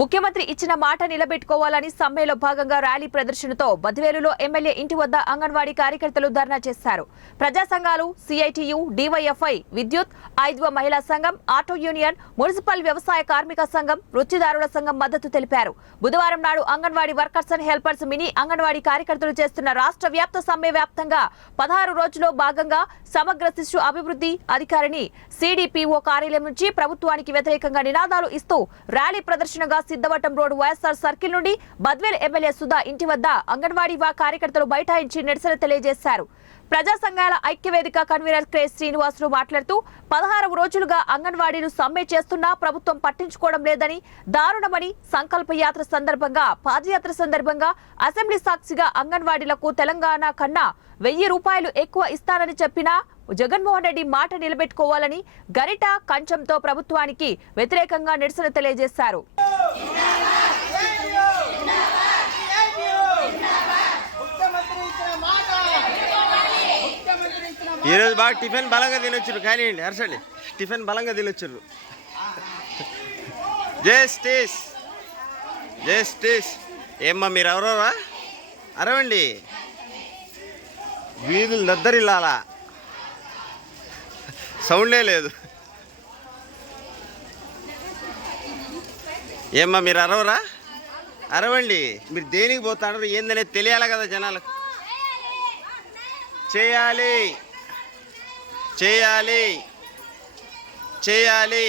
ముఖ్యమంత్రి ఇచ్చిన మాట నిలబెట్టుకోవాలని సమ్మెలో భాగంగా ర్యాలీ ప్రదర్శనతో బద్వేలులో ఎమ్మెల్యే ఇంటి వద్ద అంగన్వాడీ కార్యకర్తలు ధర్నా చేశారు. ప్రజా సంఘాలు, సిఐటియు, డివైఎఫ్ఐ, విద్యుత్, 5వ మహిళా సంఘం, ఆటో యూనియన్, మున్సిపల్ వ్యవసాయ కార్మిక సంఘం, వృత్తిదారుల సంఘం మద్దతు తెలిపారు. బుధవారం నాడు anganwadi workers and helpers mini anganwadi కార్యకర్తలు చేస్తున్న రాష్ట్ర వ్యాప్త సమ్మె వ్యాప్తంగా 16 రోజుల్లో భాగంగా సమగ్ర శిశు అభివృద్ధి అధికారిని సిడిపిఓ కార్యాలయం నుంచి ప్రభుత్వానికి వ్యతిరేకంగా నినాదాలు ఇస్తూ ర్యాలీ ప్రదర్శనగా సిద్ధవటం రోడ్ వైఎస్ఆర్ సర్కిల్ నుండి బద్వేల్ ఎమ్మెల్యే సుధా ఇంటి వద్ద అంగన్వాడీ కార్యకర్తలు బైఠాయించి నిరసన తెలియజేశారు. ప్రజా సంఘాల ఐక్యవేదిక కన్వీనర్ కె శ్రీనివాసులు మాట్లాడుతూ 16 రోజులుగా అంగన్వాడీలు సమ్మె చేస్తున్నా ప్రభుత్వం పట్టించుకోవడం లేదని, దారుణమని, సంకల్ప యాత్ర సందర్భంగా, పాదయాత్ర సందర్భంగా అసెంబ్లీ సాక్షిగా అంగన్వాడీలకు తెలంగాణ కన్నా 1000 రూపాయలు ఎక్కువ ఇస్తానని చెప్పినా జగన్మోహన్ రెడ్డి మాట నిలబెట్టుకోవాలని గరిట కంచంతో ప్రభుత్వానికి వ్యతిరేకంగా నిరసన తెలియజేశారు. ఈరోజు బాగా టిఫిన్ బలంగా తినొచ్చారు, కానీ హర్షండి టిఫిన్ బలంగా తినొచ్చారు. Justice justice. ఏమ్మా మీరు ఎవరోరా? అరవండి, వీధులు దద్దరిల్లాలా, సౌండే లేదు. ఏమ్మా మీరు అరవరా? అరవండి. మీరు దేనికి పోతాడు ఏందనేది తెలియాలి కదా జనాలకు. చేయాలి చేయాలి చేయాలి.